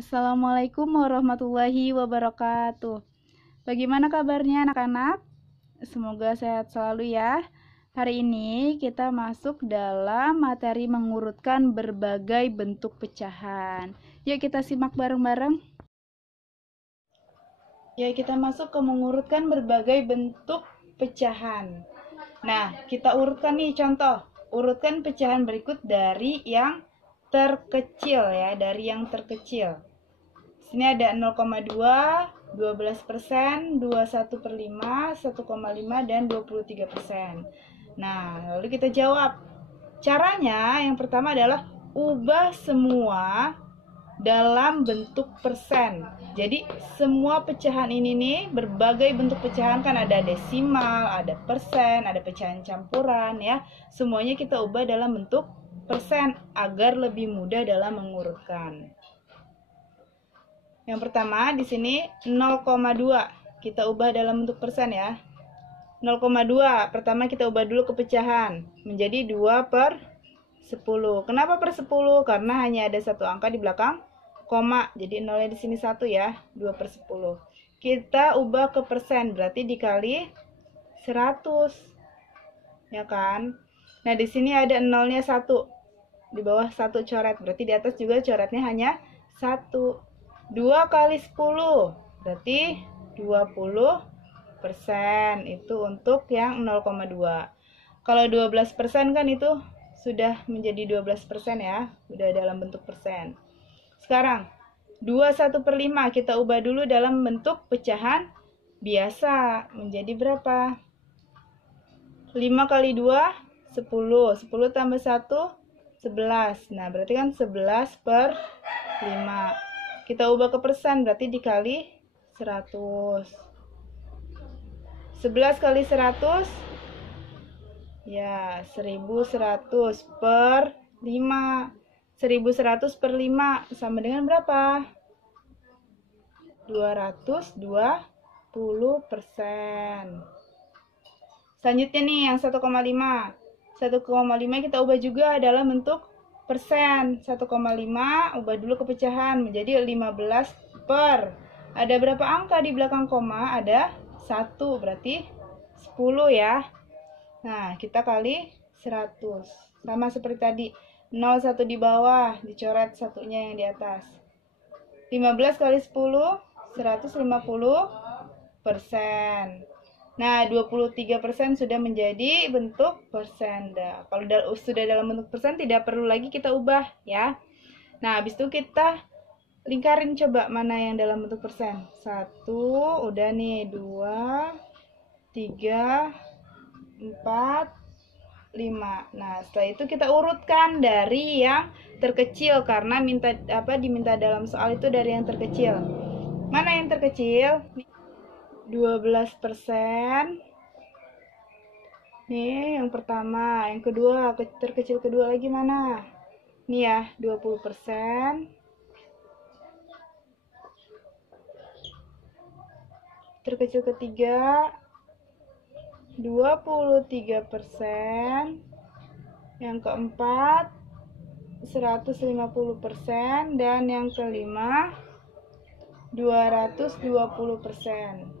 Assalamualaikum warahmatullahi wabarakatuh. Bagaimana kabarnya anak-anak? Semoga sehat selalu ya. Hari ini kita masuk dalam materi mengurutkan berbagai bentuk pecahan. Yuk kita simak bareng-bareng. Ya, kita masuk ke mengurutkan berbagai bentuk pecahan. Nah, kita urutkan nih contoh. Urutkan pecahan berikut dari yang terkecil ya, dari yang terkecil. Sini ada 0,2, 12%, 21/5, 1,5, dan 23%. Nah, lalu kita jawab. Caranya yang pertama adalah ubah semua dalam bentuk persen. Jadi semua pecahan ini nih, berbagai bentuk pecahan kan ada desimal, ada persen, ada pecahan campuran ya. Semuanya kita ubah dalam bentuk persen agar lebih mudah dalam mengurutkan. Yang pertama di sini 0,2 kita ubah dalam bentuk persen ya. 0,2 pertama kita ubah dulu ke pecahan menjadi 2/10. Kenapa per 10? Karena hanya ada satu angka di belakang koma. Jadi nolnya di sini 1 ya. 2/10. Kita ubah ke persen berarti dikali 100. Ya kan? Nah, di sini ada nolnya 1. Di bawah 1 coret. Berarti di atas juga coretnya hanya 1. 2 kali 10 berarti 20%. Itu untuk yang 0,2. Kalau 12% kan itu sudah menjadi 12% ya, sudah dalam bentuk persen. Sekarang 21/5 kita ubah dulu dalam bentuk pecahan biasa menjadi berapa? 5 kali 2 10. 10 tambah 1 11. Nah, berarti kan 11/5. Kita ubah ke persen berarti dikali 100. 11 kali 100 ya 1100 per 5. 1100 per 5 sama dengan berapa? 220%. Selanjutnya nih yang 1,5. 1,5 kita ubah juga dalam bentuk persen. 1,5 ubah dulu ke pecahan menjadi 15 per. Ada berapa angka di belakang koma? Ada 1, berarti 10 ya. Nah, kita kali 100. Sama seperti tadi. 01 di bawah, dicoret satunya yang di atas. 15 kali 10, 150%. Nah, 23% sudah menjadi bentuk persen. Kalau sudah dalam bentuk persen tidak perlu lagi kita ubah ya. Nah, habis itu kita lingkarin coba mana yang dalam bentuk persen. 1, udah nih, 2, 3, 4, 5. Nah, setelah itu kita urutkan dari yang terkecil karena diminta dalam soal itu dari yang terkecil. Mana yang terkecil? 12%. Nih yang pertama, yang kedua, terkecil kedua lagi mana? Nih ya, 20%. Terkecil ketiga 23%. Yang keempat 150%, dan yang kelima 220%.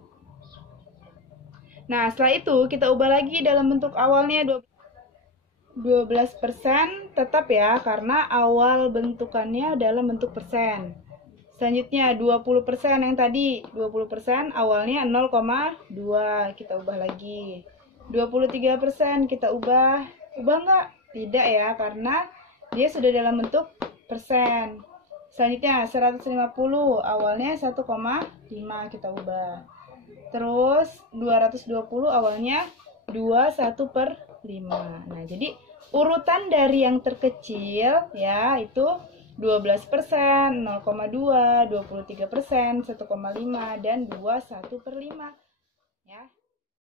Nah, setelah itu kita ubah lagi dalam bentuk awalnya 12% tetap ya, karena awal bentukannya dalam bentuk persen. Selanjutnya 20% yang tadi, 20% awalnya 0,2, kita ubah lagi. 23% kita ubah nggak? Tidak ya, karena dia sudah dalam bentuk persen. Selanjutnya 150, awalnya 1,5 kita ubah. Terus 220 awalnya 21/5. Nah, jadi urutan dari yang terkecil ya itu 12%, 0,2, 23%, 1,5, dan 21/5 ya.